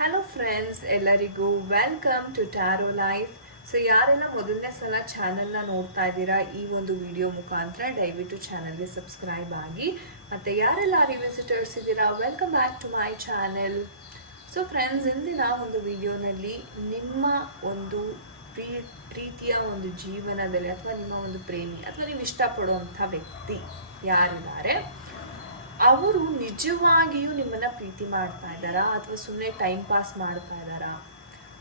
Hello friends ಎಲ್ಲರಿಗೂ welcome to tarot life so ಯಾರೆಲ್ಲ ಮೊದಲನೇ ಸಲ ಚಾನಲ್ನ ನೋಡ್ತಾ ಇದ್ದೀರಾ, ಈ ಒಂದು ವಿಡಿಯೋ ಮುಖಾಂತರ ದಯವಿಟ್ಟು ಚಾನಲ್ಗೆ ಸಬ್ಸ್ಕ್ರೈಬ್ ಆಗಿ. ಮತ್ತು ಯಾರೆಲ್ಲ ರಿವಿಸಿಟರ್ಸ್ ಇದ್ದೀರಾ welcome back to my channel so friends ಇಂದಿನ ಒಂದು ವಿಡಿಯೋನಲ್ಲಿ ನಿಮ್ಮ ಒಂದು ಪ್ರೀ, ಪ್ರೀತಿಯ ಒಂದು ಜೀವನದಲ್ಲಿ ಅಥವಾ ನಿಮ್ಮ ಒಂದು ಪ್ರೇಮಿ, ಅಥವಾ ನೀವು ಇಷ್ಟಪಡುವಂಥ ವ್ಯಕ್ತಿ ಯಾರಿದ್ದಾರೆ? ಅವರು ನಿಜವಾಗಿಯೂ ನಿಮ್ಮನ್ನು ಪ್ರೀತಿ ಮಾಡ್ತಾ ಇದ್ದಾರಾ? ಅಥವಾ ಸುಮ್ಮನೆ ಟೈಮ್ ಪಾಸ್ ಮಾಡ್ತಾ ಇದ್ದಾರಾ?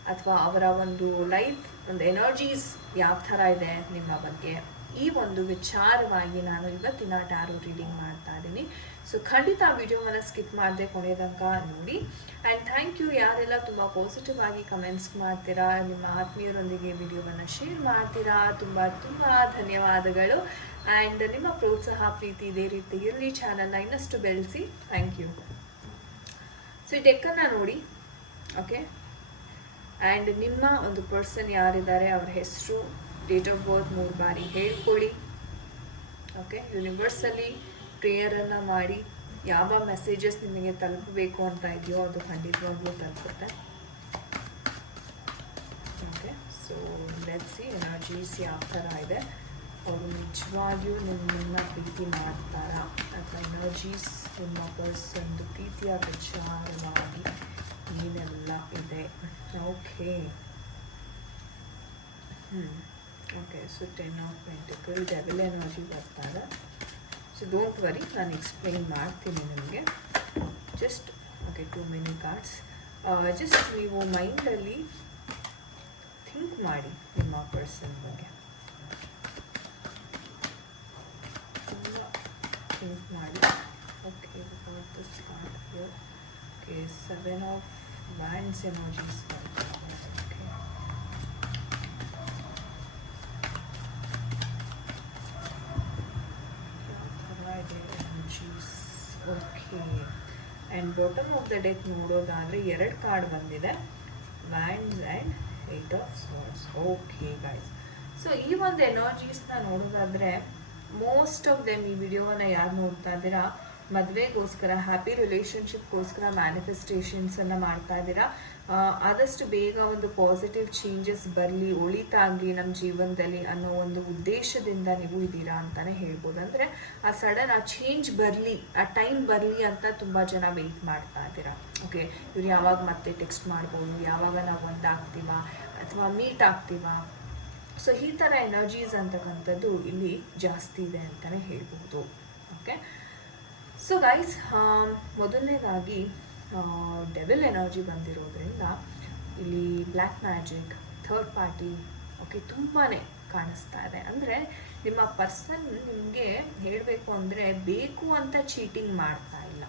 ಅಥವಾ ಅವರ ಒಂದು ಲೈಫ್ ಒಂದು ಎನರ್ಜೀಸ್ ಯಾವ ಥರ ಇದೆ ನಿಮ್ಮ ಬಗ್ಗೆ? ಈ ಒಂದು ವಿಚಾರವಾಗಿ ನಾನು ಇವತ್ತಿನ ಟ್ಯಾರೋ ರೀಡಿಂಗ್ ಮಾಡ್ತಾ ಇದ್ದೀನಿ ಸೊ ಖಂಡಿತ ವಿಡಿಯೋವನ್ನು ಸ್ಕಿಪ್ ಮಾಡದೆ ಕೊನೆ ತನಕ ನೋಡಿ. ಆ್ಯಂಡ್ ಥ್ಯಾಂಕ್ ಯು ಯಾರೆಲ್ಲ ತುಂಬ ಪಾಸಿಟಿವ್ ಆಗಿ ಕಮೆಂಟ್ಸ್ ಮಾಡ್ತೀರಾ, ನಿಮ್ಮ ಆತ್ಮೀಯರೊಂದಿಗೆ ವಿಡಿಯೋವನ್ನು ಶೇರ್ ಮಾಡ್ತೀರಾ, ತುಂಬ ತುಂಬ ಧನ್ಯವಾದಗಳು. ಆ್ಯಂಡ್ ನಿಮ್ಮ ಪ್ರೋತ್ಸಾಹ, ಪ್ರೀತಿ ಇದೇ ರೀತಿ ಇರಲಿ. ಚಾನಲ್ನ ಇನ್ನಷ್ಟು ಬೆಳೆಸಿ. ಥ್ಯಾಂಕ್ ಯು ಸೊ ಈ ಡೆಕ್ಕನ್ನು ನೋಡಿ. ಓಕೆ ಆ್ಯಂಡ್ ನಿಮ್ಮ ಒಂದು ಪರ್ಸನ್ ಯಾರಿದ್ದಾರೆ, ಅವರ ಹೆಸರು ಡೇಟ್ ಆಫ್ ಬರ್ತ್ ಮೂರು ಬಾರಿ ಹೇಳ್ಕೊಳ್ಳಿ. ಓಕೆ ಯೂನಿವರ್ಸಲ್ಲಿ ಪ್ರೇಯರನ್ನು ಮಾಡಿ ಯಾವ ಮೆಸೇಜಸ್ ನಿಮಗೆ ತಲುಪಬೇಕು ಅಂತ ಇದೆಯೋ ಅದು ಖಂಡಿತವಾಗ್ಲೂ ತಲುಪುತ್ತೆ. ಓಕೆ ಸೊ ಸಿ ಎನರ್ಜೀಸ್ ಯಾವ ಥರ ಇದೆ? ಅವರು ನಿಜವಾಗಿಯೂ ನಿಮ್ಮನ್ನ ಪ್ರೀತಿ ಮಾಡ್ತಾರಾ? ಅಥವಾ ಎನರ್ಜೀಸ್ ನಿಮ್ಮ ಪರ್ಸನ್ದು ಪ್ರೀತಿಯ ವಿಚಾರವಾಗಿ ಏನೆಲ್ಲ ಇದೆ? ಓಕೆ ಹ್ಞೂ okay so ten of pentacle devil energy ಬರ್ತಾರೆ ಸೊ ಡೋಂಟ್ ವರಿ ನಾನು ಎಕ್ಸ್ಪ್ಲೈನ್ ಮಾಡ್ತೀನಿ ನಿಮಗೆ. Just okay too many cards just ನೀವು ಮೈಂಡಲ್ಲಿ ಥಿಂಕ್ ಮಾಡಿ ನಿಮ್ಮ ಪರ್ಸನ್ ಬಗ್ಗೆ. ತುಂಬ ಥಿಂಕ್ ಮಾಡಿ. Okay this okay seven of wands energies ಬರ್ತಾರೆ okay and bottom of the deck ನೋಡೋದಾದರೆ ಎರಡು ಕಾರ್ಡ್ ಬಂದಿದೆ. Wands and eight of swords okay guys so ಈ ಒಂದು ಎನರ್ಜೀಸ್ನ ನೋಡೋದಾದರೆ ಮೋಸ್ಟ್ ಆಫ್ ದೆಮ್ ಈ ವಿಡಿಯೋವನ್ನು ಯಾರು ನೋಡ್ತಾ ಇದ್ದೀರಾ? ಮದುವೆಗೋಸ್ಕರ ಹ್ಯಾಪಿ ರಿಲೇಷನ್ಶಿಪ್ಗೋಸ್ಕರ ಮ್ಯಾನಿಫೆಸ್ಟೇಷನ್ಸನ್ನು ಮಾಡ್ತಾ ಇದ್ದೀರಾ? ಆದಷ್ಟು ಬೇಗ ಒಂದು ಪಾಸಿಟಿವ್ ಚೇಂಜಸ್ ಬರಲಿ ಒಳಿತಾಗಲಿ ನಮ್ಮ ಜೀವನದಲ್ಲಿ ಅನ್ನೋ ಒಂದು ಉದ್ದೇಶದಿಂದ ನೀವು ಇದ್ದೀರಾ ಅಂತಲೇ ಹೇಳ್ಬೋದು. ಅಂದರೆ ಆ ಸಡನ್ ಆ ಚೇಂಜ್ ಬರಲಿ, ಆ ಟೈಮ್ ಬರಲಿ ಅಂತ ತುಂಬ ಜನ ವೆಯ್ಟ್ ಮಾಡ್ತಾ ಇದ್ದೀರಾ. ಓಕೆ ಇವ್ರು ಯಾವಾಗ ಮತ್ತೆ ಟೆಕ್ಸ್ಟ್ ಮಾಡ್ಬೋದು, ಯಾವಾಗ ನಾವು ಒಂದಾಗ್ತೀವ, ಅಥವಾ ಮೀಟ್ ಆಗ್ತೀವ? ಸೊ ಈ ಥರ ಎನರ್ಜೀಸ್ ಅಂತಕ್ಕಂಥದ್ದು ಇಲ್ಲಿ ಜಾಸ್ತಿ ಇದೆ ಅಂತಲೇ ಹೇಳ್ಬೋದು. ಓಕೆ ಸೊ ಗೈಸ್ ಮೊದಲನೇದಾಗಿ ಡೆವಿಲ್ ಎನರ್ಜಿ ಬಂದಿರೋದ್ರಿಂದ ಇಲ್ಲಿ black magic third party okay ತುಂಬಾ ಕಾಣಿಸ್ತಾ ಇದೆ. ಅಂದರೆ ನಿಮ್ಮ ಪರ್ಸನ್ ನಿಮಗೆ ಹೇಳಬೇಕು ಅಂದರೆ ಬೇಕು ಅಂತ ಚೀಟಿಂಗ್ ಮಾಡ್ತಾ ಇಲ್ಲ.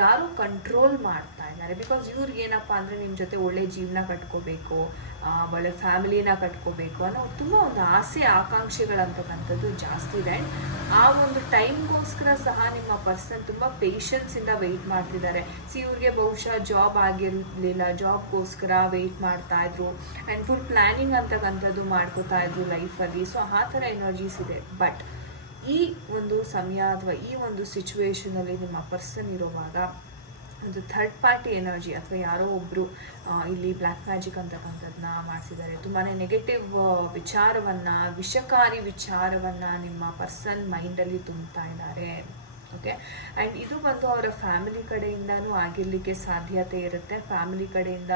ಯಾರು ಕಂಟ್ರೋಲ್ ಮಾಡ್ತಾ ಇದ್ದಾರೆ. ಬಿಕಾಸ್ ಇವ್ರಿಗೆ ಏನಪ್ಪ ಅಂದರೆ ನಿಮ್ಮ ಜೊತೆ ಒಳ್ಳೆ ಜೀವನ ಕಟ್ಕೋಬೇಕು ಒಳ್ಳೆ ಫ್ಯಾಮಿಲಿನ ಕಟ್ಕೋಬೇಕು ಅನ್ನೋ ತುಂಬ ಒಂದು ಆಸೆ ಆಕಾಂಕ್ಷೆಗಳಂತಕ್ಕಂಥದ್ದು ಜಾಸ್ತಿ ಇದೆ. ಆ ಒಂದು ಟೈಮ್ಗೋಸ್ಕರ ಸಹ ನಿಮ್ಮ ಪರ್ಸನ್ ತುಂಬ ಪೇಷನ್ಸಿಂದ ವೆಯ್ಟ್ ಮಾಡ್ತಿದ್ದಾರೆ. ಸಿ, ಇವ್ರಿಗೆ ಬಹುಶಃ ಜಾಬ್ ಆಗಿರಲಿಲ್ಲ, ಜಾಬ್ಗೋಸ್ಕರ ವೆಯ್ಟ್ ಮಾಡ್ತಾ ಇದ್ರು. ಆ್ಯಂಡ್ ಫುಲ್ ಪ್ಲ್ಯಾನಿಂಗ್ ಅಂತಕ್ಕಂಥದ್ದು ಮಾಡ್ಕೋತಾ ಇದ್ರು ಲೈಫಲ್ಲಿ. ಸೊ ಆ ಥರ ಎನರ್ಜೀಸ್ ಇದೆ. ಬಟ್ ಈ ಒಂದು ಸಮಯ ಅಥವಾ ಈ ಒಂದು ಸಿಚುವೇಶನಲ್ಲಿ ನಿಮ್ಮ ಪರ್ಸನ್ ಇರುವಾಗ ಒಂದು ಥರ್ಡ್ ಪಾರ್ಟಿ ಎನರ್ಜಿ ಅಥವಾ ಯಾರೋ ಒಬ್ಬರು ಇಲ್ಲಿ ಬ್ಲ್ಯಾಕ್ ಮ್ಯಾಜಿಕ್ ಅಂತಕ್ಕಂಥದ್ದನ್ನ ಮಾಡಿಸಿದ್ದಾರೆ. ತುಂಬಾ ನೆಗೆಟಿವ್ ವಿಚಾರವನ್ನು, ವಿಷಕಾರಿ ವಿಚಾರವನ್ನು ನಿಮ್ಮ ಪರ್ಸನ್ ಮೈಂಡಲ್ಲಿ ತುಂಬ್ತಾ ಇದ್ದಾರೆ. ಓಕೆ ಆ್ಯಂಡ್ ಇದು ಬಂದು ಅವರ ಫ್ಯಾಮಿಲಿ ಕಡೆಯಿಂದನೂ ಆಗಿರಲಿಕ್ಕೆ ಸಾಧ್ಯತೆ ಇರುತ್ತೆ. ಫ್ಯಾಮಿಲಿ ಕಡೆಯಿಂದ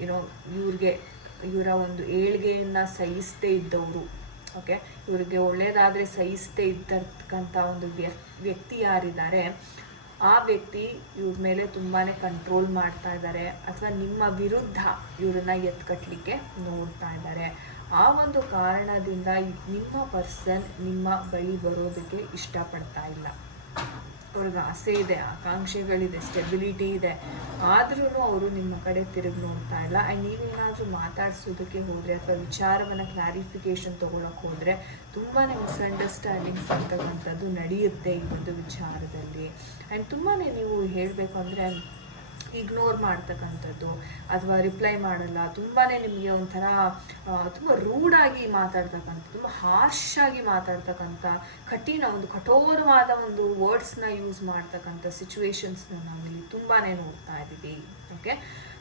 ಏನೋ ಇವ್ರಿಗೆ, ಇವರ ಒಂದು ಏಳ್ಗೆಯನ್ನು ಸಹಿಸದೇ ಇದ್ದವರು. ಓಕೆ ಇವರಿಗೆ ಒಳ್ಳೆಯದಾದರೆ ಸಹಿಸದೇ ಇದ್ದಕ್ಕಂಥ ಒಂದು ವ್ಯ- ವ್ಯಕ್ತಿ ಯಾರಿದ್ದಾರೆ ಆ ವ್ಯಕ್ತಿ ಇವ್ರ ಮೇಲೆ ತುಂಬಾ ಕಂಟ್ರೋಲ್ ಮಾಡ್ತಾ ಇದ್ದಾರೆ ಅಥವಾ ನಿಮ್ಮ ವಿರುದ್ಧ ಇವ್ರನ್ನ ಎತ್ಕಟ್ಲಿಕ್ಕೆ ನೋಡ್ತಾ ಇದ್ದಾರೆ ಆ ಒಂದು ಕಾರಣದಿಂದ ನಿಮ್ಮ ಪರ್ಸನ್ ನಿಮ್ಮ ಬಳಿ ಬರೋದಕ್ಕೆ ಇಷ್ಟಪಡ್ತಾ ಇಲ್ಲ. ಅವ್ರಿಗೆ ಆಸೆ ಇದೆ, ಆಕಾಂಕ್ಷೆಗಳಿದೆ ಸ್ಟೆಬಿಲಿಟಿ ಇದೆ. ಆದ್ರೂ ಅವರು ನಿಮ್ಮ ಕಡೆ ತಿರುಗಿ ನೋಡ್ತಾ ಇಲ್ಲ. ಆ್ಯಂಡ್ ನೀವೇನಾದರೂ ಮಾತಾಡಿಸೋದಕ್ಕೆ ಹೋದರೆ ಅಥವಾ ವಿಚಾರವನ್ನು ಕ್ಲಾರಿಫಿಕೇಶನ್ ತೊಗೊಳಕ್ಕೆ ಹೋದರೆ ತುಂಬಾ ಮಿಸ್ಅಂಡರ್ಸ್ಟ್ಯಾಂಡಿಂಗ್ಸ್ ಅಂತಕ್ಕಂಥದ್ದು ನಡೆಯುತ್ತೆ ಈ ಒಂದು ವಿಚಾರದಲ್ಲಿ. ಆ್ಯಂಡ್ ತುಂಬಾ ನೀವು ಹೇಳಬೇಕು ಅಂದರೆ ಇಗ್ನೋರ್ ಮಾಡ್ತಕ್ಕಂಥದ್ದು ಅಥವಾ ರಿಪ್ಲೈ ಮಾಡಲ್ಲ ತುಂಬಾ ನಿಮಗೆ ಒಂಥರ ತುಂಬ ರೂಡಾಗಿ ಮಾತಾಡ್ತಕ್ಕಂಥ, ತುಂಬ ಆಗಿ ಮಾತಾಡ್ತಕ್ಕಂಥ, ಕಠಿಣ ಒಂದು ಕಠೋರವಾದ ಒಂದು ವರ್ಡ್ಸ್ನ ಯೂಸ್ ಮಾಡ್ತಕ್ಕಂಥ ಸಿಚುವೇಶನ್ಸ್ನ ನಾವಿಲ್ಲಿ ತುಂಬಾ ನೋಡ್ತಾ ಇದ್ದೀವಿ. ಓಕೆ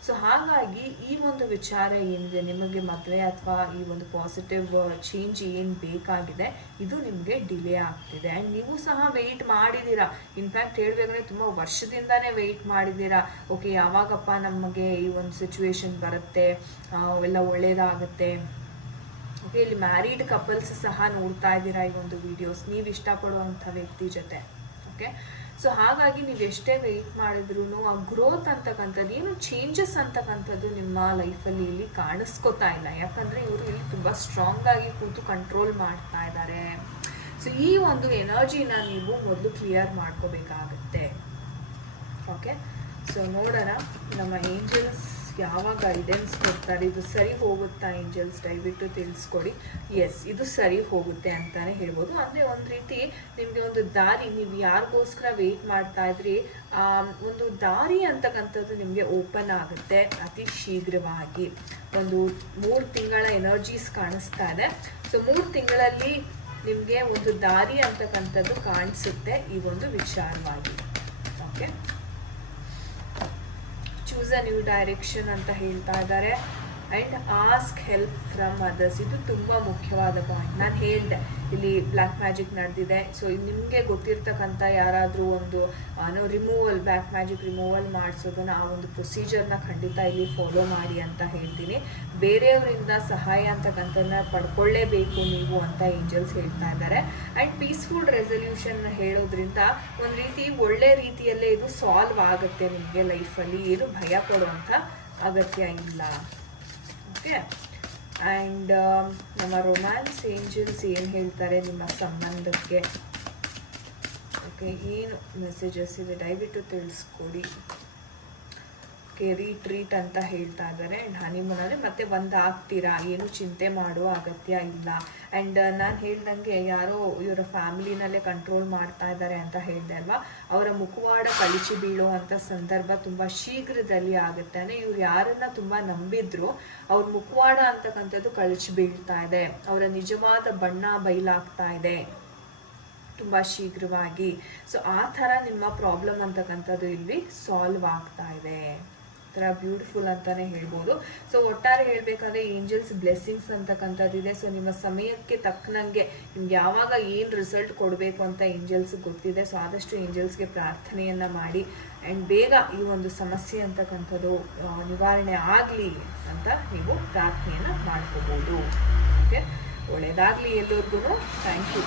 ಸೊ ಹಾಗಾಗಿ ಈ ಒಂದು ವಿಚಾರ ಏನಿದೆ, ನಿಮಗೆ ಮದುವೆ ಅಥವಾ ಈ ಒಂದು ಪಾಸಿಟಿವ್ ಚೇಂಜ್ ಏನು ಬೇಕಾಗಿದೆ, ಇದು ನಿಮಗೆ ಡಿಲೇ ಆಗ್ತಿದೆ. ಆ್ಯಂಡ್ ನೀವು ಸಹ ವೆಯ್ಟ್ ಮಾಡಿದ್ದೀರಾ ಇನ್ಫ್ಯಾಕ್ಟ್ ಹೇಳಬೇಕಂದ್ರೆ ತುಂಬ ವರ್ಷದಿಂದಾನೇ ವೆಯ್ಟ್ ಮಾಡಿದ್ದೀರಾ ಓಕೆ ಯಾವಾಗಪ್ಪ ನಮಗೆ ಈ ಒಂದು ಸಿಚುವೇಶನ್ ಬರುತ್ತೆ ಎಲ್ಲ ಒಳ್ಳೇದಾಗುತ್ತೆ. ಓಕೆ ಇಲ್ಲಿ ಮ್ಯಾರಿಡ್ ಕಪಲ್ಸ್ ಸಹ ನೋಡ್ತಾ ಇದ್ದೀರಾ ಈ ಒಂದು ವಿಡಿಯೋಸ್ ನೀವು ಇಷ್ಟಪಡುವಂಥ ವ್ಯಕ್ತಿ ಜೊತೆ. ಓಕೆ ಸೊ ಹಾಗಾಗಿ ನೀವು ಎಷ್ಟೇ ವೆಯ್ಟ್ ಮಾಡಿದ್ರು ಆ ಗ್ರೋತ್ ಅಂತಕ್ಕಂಥದ್ದು, ಏನು ಚೇಂಜಸ್ ಅಂತಕ್ಕಂಥದ್ದು ನಿಮ್ಮ ಲೈಫಲ್ಲಿ ಇಲ್ಲಿ ಕಾಣಿಸ್ಕೋತಾ ಇಲ್ಲ. ಯಾಕಂದರೆ ಇವರು ಇಲ್ಲಿ ತುಂಬ ಸ್ಟ್ರಾಂಗ್ ಆಗಿ ಕೂತು ಕಂಟ್ರೋಲ್ ಮಾಡ್ತಾ ಇದ್ದಾರೆ ಸೊ ಈ ಒಂದು ಎನರ್ಜಿನ ನೀವು ಮೊದಲು ಕ್ಲಿಯರ್ ಮಾಡ್ಕೋಬೇಕಾಗುತ್ತೆ. ಓಕೆ ಸೊ ನೋಡೋಣ ನಮ್ಮ ಏಂಜಲ್ಸ್ ಯಾವ ಗೈಡೆನ್ಸ್ ಕೊಡ್ತಾರೆ, ಇದು ಸರಿ ಹೋಗುತ್ತಾ ಏಂಜಲ್ಸ್ ದಯವಿಟ್ಟು ತಿಳಿಸ್ಕೊಡಿ. ಎಸ್ ಇದು ಸರಿ ಹೋಗುತ್ತೆ ಅಂತಾನೆ ಹೇಳ್ಬೋದು. ಅಂದರೆ ಒಂದು ರೀತಿ ನಿಮಗೆ ಒಂದು ದಾರಿ, ನೀವು ಯಾರಿಗೋಸ್ಕರ ವೆಯ್ಟ್ ಮಾಡ್ತಾ ಇದ್ರಿ ಒಂದು ದಾರಿ ಅಂತಕ್ಕಂಥದ್ದು ನಿಮಗೆ ಓಪನ್ ಆಗುತ್ತೆ ಅತಿ ಶೀಘ್ರವಾಗಿ. ಒಂದು ಮೂರು ತಿಂಗಳ ಎನರ್ಜೀಸ್ ಕಾಣಿಸ್ತಾ ಇದೆ. ಸೊ ಮೂರು ತಿಂಗಳಲ್ಲಿ ನಿಮಗೆ ಒಂದು ದಾರಿ ಅಂತಕ್ಕಂಥದ್ದು ಕಾಣಿಸುತ್ತೆ ಈ ಒಂದು ವಿಚಾರವಾಗಿ. Okay choose a new direction ಅಂತ ಹೇಳ್ತಾ ಇದ್ದಾರೆ and ask help from others ಇದು ತುಂಬ ಮುಖ್ಯವಾದ ಪಾಯಿಂಟ್ ನಾನು ಹೇಳಿದೆ, ಇಲ್ಲಿ ಬ್ಲ್ಯಾಕ್ ಮ್ಯಾಜಿಕ್ ನಡೆದಿದೆ. ಸೊ ನಿಮಗೆ ಗೊತ್ತಿರ್ತಕ್ಕಂಥ ಯಾರಾದರೂ ಒಂದು ನಾವು ರಿಮೂವಲ್ ಬ್ಲ್ಯಾಕ್ ಮ್ಯಾಜಿಕ್ ರಿಮೂವಲ್ ಮಾಡಿಸೋದನ್ನ ಆ ಒಂದು ಪ್ರೊಸೀಜರ್ನ ಖಂಡಿತ ಇಲ್ಲಿ ಫಾಲೋ ಮಾಡಿ ಅಂತ ಹೇಳ್ತೀನಿ. ಬೇರೆಯವರಿಂದ ಸಹಾಯ ಅಂತಕ್ಕಂಥದ್ದನ್ನ ಪಡ್ಕೊಳ್ಳೇಬೇಕು ನೀವು ಅಂತ ಏಂಜಲ್ಸ್ ಹೇಳ್ತಾ ಇದ್ದಾರೆ. ಆ್ಯಂಡ್ ಪೀಸ್ಫುಲ್ ರೆಸೊಲ್ಯೂಷನ್ ಹೇಳೋದ್ರಿಂದ ಒಂದು ರೀತಿ ಒಳ್ಳೆ ರೀತಿಯಲ್ಲೇ ಇದು ಸಾಲ್ವ್ ಆಗುತ್ತೆ ನಿಮಗೆ ಲೈಫಲ್ಲಿ ಏನು ಭಯ ಪಡುವಂಥ ಅಗತ್ಯ ಇಲ್ಲ. ಓಕೆ ಆ್ಯಂಡ್ ನಮ್ಮ ರೊಮ್ಯಾನ್ಸ್ ಏಂಜಲ್ಸ್ ಏನು ಹೇಳ್ತಾರೆ ನಿಮ್ಮ ಸಂಬಂಧಕ್ಕೆ? ಓಕೆ ಏನು ಮೆಸೇಜಸ್ ಇದೆ? ದಯವಿಟ್ಟು ತಿಳಿಸ್ಕೊಡಿ. ಓಕೆ ರೀಟ್ರೀಟ್ ಅಂತ ಹೇಳ್ತಾ ಇದ್ದಾರೆ ಆ್ಯಂಡ್ ಹನಿಮೂನ್ ಅಂದರೆ ಮತ್ತೆ ಒಂದು ಆಗ್ತೀರಾ? ಏನು ಚಿಂತೆ ಮಾಡುವ ಅಗತ್ಯ ಇಲ್ಲ. ಆ್ಯಂಡ್ ನಾನು ಹೇಳ್ದಂಗೆ ಯಾರೋ ಇವರ ಫ್ಯಾಮಿಲಿನಲ್ಲೇ ಕಂಟ್ರೋಲ್ ಮಾಡ್ತಾ ಇದ್ದಾರೆ ಅಂತ ಹೇಳಿದೆ ಅಲ್ವಾ? ಅವರ ಮುಖವಾಡ ಕಳಿಸಿ ಬೀಳುವಂಥ ಸಂದರ್ಭ ತುಂಬ ಶೀಘ್ರದಲ್ಲಿ ಆಗುತ್ತೆ. ಅಂದರೆ ಇವ್ರು ಯಾರನ್ನ ತುಂಬ ನಂಬಿದ್ರು, ಅವ್ರ ಮುಖವಾಡ ಅಂತಕ್ಕಂಥದ್ದು ಕಳಿಚಿ ಬೀಳ್ತಾ ಇದೆ. ಅವರ ನಿಜವಾದ ಬಣ್ಣ ಬಯಲಾಗ್ತಾ ಇದೆ. ತುಂಬ ಶೀಘ್ರವಾಗಿ. ಸೊ ಆ ಥರ ನಿಮ್ಮ ಪ್ರಾಬ್ಲಮ್ ಅಂತಕ್ಕಂಥದ್ದು ಇಲ್ಲಿ ಸಾಲ್ವ್ ಆಗ್ತಾ ಇದೆ. ಥರ ಬ್ಯೂಟಿಫುಲ್ ಅಂತಾನೆ ಹೇಳ್ಬೋದು. ಸೊ ಒಟ್ಟಾರೆ ಹೇಳಬೇಕಾದ್ರೆ ಏಂಜಲ್ಸ್ ಬ್ಲೆಸ್ಸಿಂಗ್ಸ್ ಅಂತಕ್ಕಂಥದ್ದಿದೆ ಸೊ ನಿಮ್ಮ ಸಮಯಕ್ಕೆ ತಕ್ಕನಂಗೆ ನಿಮ್ಗೆ ಯಾವಾಗ ಏನು ರಿಸಲ್ಟ್ ಕೊಡಬೇಕು ಅಂತ ಏಂಜಲ್ಸ್ ಗೊತ್ತಿದೆ. ಸೊ ಆದಷ್ಟು ಏಂಜಲ್ಸ್ಗೆ ಪ್ರಾರ್ಥನೆಯನ್ನು ಮಾಡಿ ಆ್ಯಂಡ್ ಬೇಗ ಈ ಒಂದು ಸಮಸ್ಯೆ ಅಂತಕ್ಕಂಥದ್ದು ನಿವಾರಣೆ ಆಗಲಿ ಅಂತ ನೀವು ಪ್ರಾರ್ಥನೆಯನ್ನು ಮಾಡ್ಕೋಬೋದು. ಓಕೆ ಒಳ್ಳೆಯದಾಗಲಿ ಎಲ್ಲರಿಗೂ ಥ್ಯಾಂಕ್ ಯು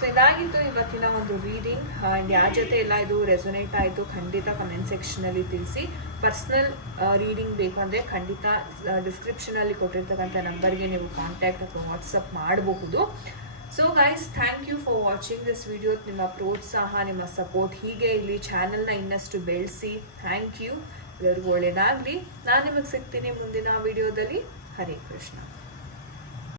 ಸೊ ಇದಾಗಿತ್ತು ಇವತ್ತಿನ ಒಂದು ರೀಡಿಂಗ್ ಆ್ಯಂಡ್ ಯಾರ ಜೊತೆ ಎಲ್ಲ ಇದು ರೆಸೊನೇಟ್ ಆಯಿತು, ಖಂಡಿತ ಕಮೆಂಟ್ ಸೆಕ್ಷನಲ್ಲಿ ತಿಳಿಸಿ. ಪರ್ಸ್ನಲ್ ರೀಡಿಂಗ್ ಬೇಕು ಅಂದರೆ ಖಂಡಿತ ಡಿಸ್ಕ್ರಿಪ್ಷನಲ್ಲಿ ಕೊಟ್ಟಿರ್ತಕ್ಕಂಥ ನಂಬರ್ಗೆ ನೀವು ಕಾಂಟ್ಯಾಕ್ಟ್ ಅಥವಾ ವಾಟ್ಸಪ್ ಮಾಡಬಹುದು. So guys thank you for watching this video ನಿಮ್ಮ ಪ್ರೋತ್ಸಾಹ, ನಿಮ್ಮ ಸಪೋರ್ಟ್ ಹೀಗೆ ಇಲ್ಲಿ ಚಾನಲ್ನ ಇನ್ನಷ್ಟು ಬೆಳೆಸಿ. ಥ್ಯಾಂಕ್ ಯು ಎಲ್ಲರಿಗೂ ಒಳ್ಳೆಯದಾಗಲಿ ನಾನು ನಿಮಗೆ ಸಿಗ್ತೀನಿ ಮುಂದಿನ ವಿಡಿಯೋದಲ್ಲಿ ಹರೇ ಕೃಷ್ಣ.